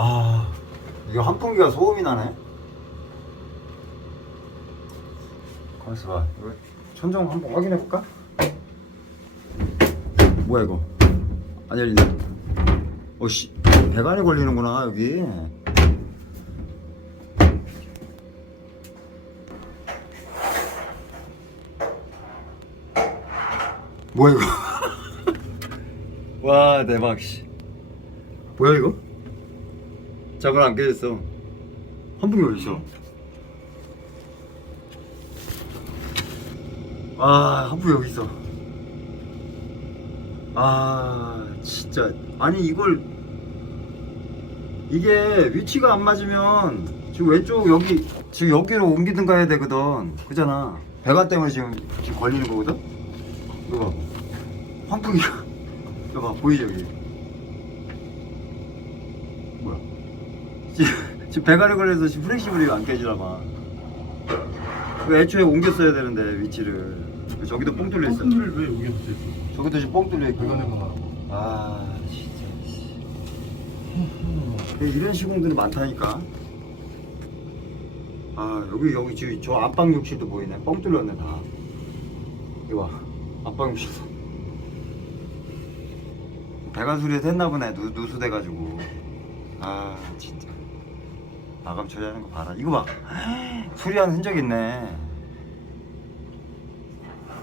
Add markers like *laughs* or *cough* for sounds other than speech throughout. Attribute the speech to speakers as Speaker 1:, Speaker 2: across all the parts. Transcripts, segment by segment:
Speaker 1: 아 이거 환풍기가 소음이 나네. 가만있어 봐 이거 천정 한번 확인해 볼까? 뭐야 이거? 안 열리네. 어씨 배관에 걸리는구나 여기. 뭐야 이거? *laughs* 와 대박 씨. 뭐야 이거 자발 안 깨졌어. 환풍기 있어 아 환풍기 여기 있어. 아 진짜. 아니 이걸 이게 위치가 안 맞으면 지금 왼쪽 여기 지금 여기로 옮기든가 해야 되거든. 그잖아. 배관 때문에 지금 지금 걸리는 거거든? 이거 봐. 환풍기가. 이거 봐 보이죠 여기 뭐야 지금, 배관에 걸려서 지금 프렉시블이 안 깨지나 봐. 그 애초에 옮겼어야 되는데 위치를. 저기도 뽕 뚫려 있어.
Speaker 2: 폰을 왜 여기 붙여 있어?
Speaker 1: 저기도 지금 뽕 뚫려 있고.
Speaker 2: 하고.
Speaker 1: 아 진짜 씨. 근데 이런 시공들이 많다니까. 아 여기 여기 지금 저 안방 욕실도 보이네. 뻥 뚫렸네 다. 이거 봐. 안방 욕실. 배관 수리해서 했나 보네 누, 누수돼가지고. 아 진짜 마감 처리하는 거 봐라 이거 봐 수리한 흔적 있네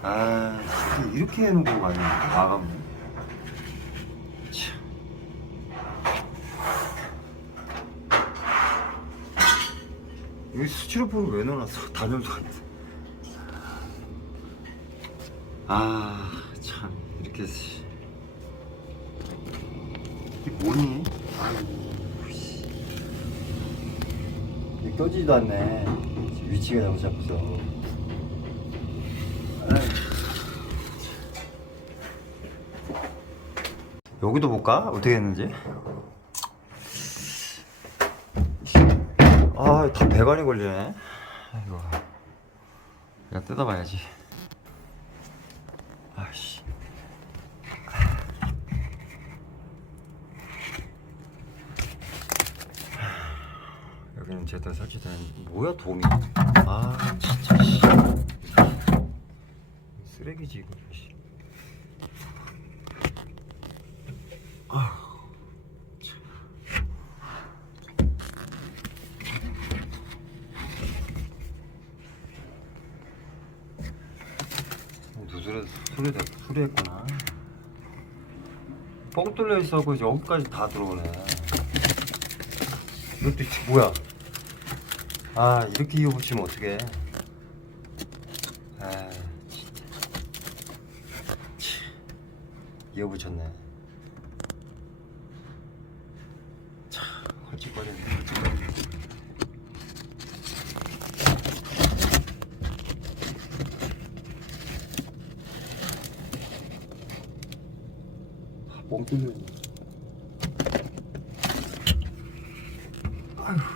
Speaker 1: 아 이렇게 해놓고 가네 마감 참. 여기 스티로폼을 왜 넣어놨어? 단염소 같아. 아, 참, 이렇게. 씨. 이게 뭐니? 아이고, 씨. 이게 떠지지도 않네. 위치가 잘못 잡혀서. 여기도 볼까? 어떻게 했는지? 아, 다 배관이 걸리네. 아이고. 내가 뜯어봐야지. 아씨. 여기는 제대로 설치된 뭐야 돔이? 아 진짜 씨. 쓰레기지 이거. 씨. 누수를 소리다 수리했구나. 뻥 뚫려 있어고 이제 여기까지 다 들어오네. 이것도 뭐야? 아 이렇게 이어 붙이면 어떡해? 아 진짜. 치. 이어 붙였네. 뻥 뚫려. 아휴.